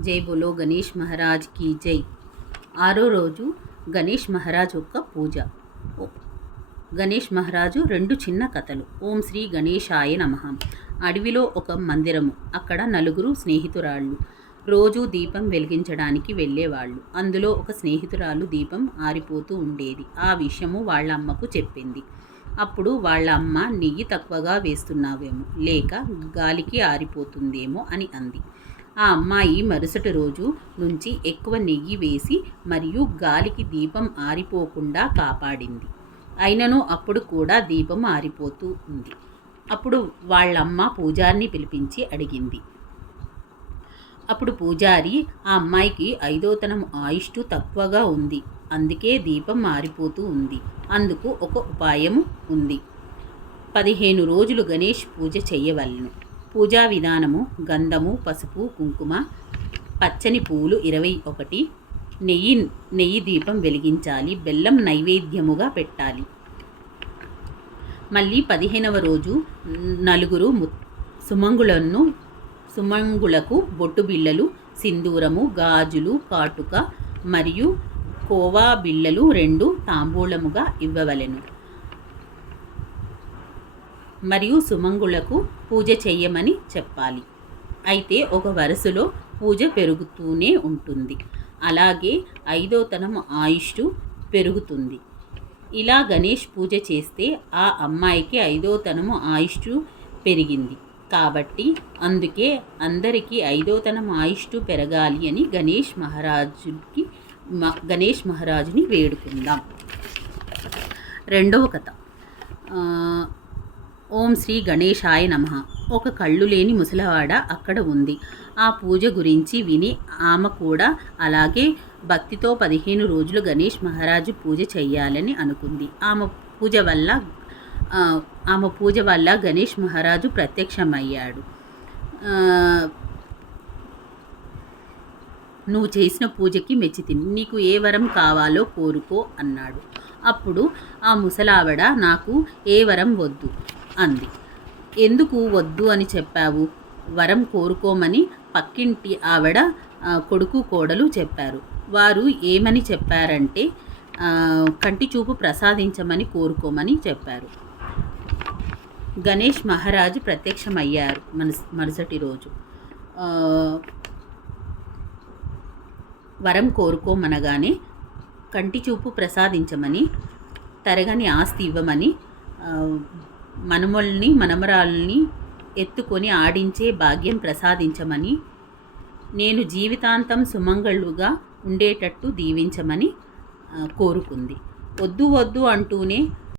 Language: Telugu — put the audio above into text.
జై బోలో గణేష్ మహారాజ్ కీ జై. ఆరో రోజు గణేష్ మహారాజ్ యొక్క పూజ. ఓ- గణేష్ మహారాజు రెండు చిన్న కథలు. ఓం శ్రీ గణేశాయ నమ. అడవిలో ఒక మందిరము. అక్కడ నలుగురు స్నేహితురాళ్ళు. రోజు దీపం వెలిగించడానికి వెళ్ళేవాళ్ళు. అందులో ఒక స్నేహితురాలు దీపం ఆరిపోతూ ఉండేది. ఆ విషయము వాళ్ళ అమ్మకు చెప్పింది. అప్పుడు వాళ్ళ అమ్మ నెయ్యి తక్కువగా వేస్తున్నావేమో. లేక గాలికి ఆరిపోతుందేమో అని అంది. ఆ అమ్మాయి మరుసటి రోజు నుంచి ఎక్కువ నెయ్యి వేసి మరియు గాలికి దీపం ఆరిపోకుండా కాపాడింది. అయినను అప్పుడు కూడా దీపం ఆరిపోతూ ఉంది. అప్పుడు వాళ్ళమ్మ పూజారిని పిలిపించి అడిగింది. అప్పుడు పూజారి ఆ అమ్మాయికి ఐదోతనం ఆయుష్టు తక్కువగా ఉంది. అందుకే దీపం మారిపోతూ ఉంది. అందుకు ఒక ఉపాయం ఉంది. పదిహేను రోజులు గణేష్ పూజ చేయవలను. పూజా విధానము గంధము పసుపు కుంకుమ పచ్చని పూలు ఇరవై ఒకటి నెయ్యి నెయ్యి దీపం వెలిగించాలి బెల్లం నైవేద్యముగా పెట్టాలి. మళ్ళీ పదిహేనవ రోజు నలుగురు ము- సుమంగులను సుమంగులకు బొట్టు బిళ్ళలు సింధూరము గాజులు కాటుక మరియు కోవా బిళ్ళలు రెండు తాంబూలముగా ఇవ్వవలెను. మరియు సుమంగులకు పూజ చెయ్యమని చెప్పాలి. అయితే ఒక వరుసలో పూజ పెరుగుతూనే ఉంటుంది. అలాగే ఐదో తనం ఆయుష్ పెరుగుతుంది. ఇలా గణేష్ పూజ చేస్తే ఆ అమ్మాయికి ఐదో తనము ఆయుష్ పెరిగింది. కాబట్టి అందుకే అందరికీ ఐదో తనం ఆయుష్ పెరగాలి అని గణేష్ మహారాజుకి మ- గణేష్ మహారాజుని వేడుకుందాం. రెండవ కథ. ఓం శ్రీ గణేశాయ నమ. ఒక కళ్ళు లేని ముసలవాడ అక్కడ ఉంది. ఆ పూజ గురించి విని ఆమె కూడా అలాగే భక్తితో పదిహేను రోజులు గణేష్ మహారాజు పూజ చెయ్యాలని అనుకుంది. ఆమె పూజ వల్ల ఆమె పూజ వల్ల గణేష్ మహారాజు ప్రత్యక్షమయ్యాడు. నువ్వు చేసిన పూజకి మెచ్చితిని నీకు ఏ వరం కావాలో కోరుకో అన్నాడు. అప్పుడు ఆ ముసలావిడ నాకు ఏ వరం వద్దు. అంది. ఎందుకు వద్దు అని చెప్పావు? వరం కోరుకోమని పక్కింటి ఆవిడ కొడుకు కోడలు చెప్పారు. వారు ఏమని చెప్పారంటే కంటి చూపు ప్రసాదించమని కోరుకోమని చెప్పారు. గణేష్ మహారాజు ప్రత్యక్షమయ్యారు మనస్ మరుసటి రోజు. వరం కోరుకోమనగానే కంటి చూపు ప్రసాదించమని తరగని ఆస్తి ఇవ్వమని మనుమల్ని మనమరాల్ని ఎత్తుకొని ఆడించే భాగ్యం ప్రసాదించమని నేను జీవితాంతం సుమంగళుగా ఉండేటట్టు దీవించమని కోరుకుంది. వద్దు వద్దు అంటూనే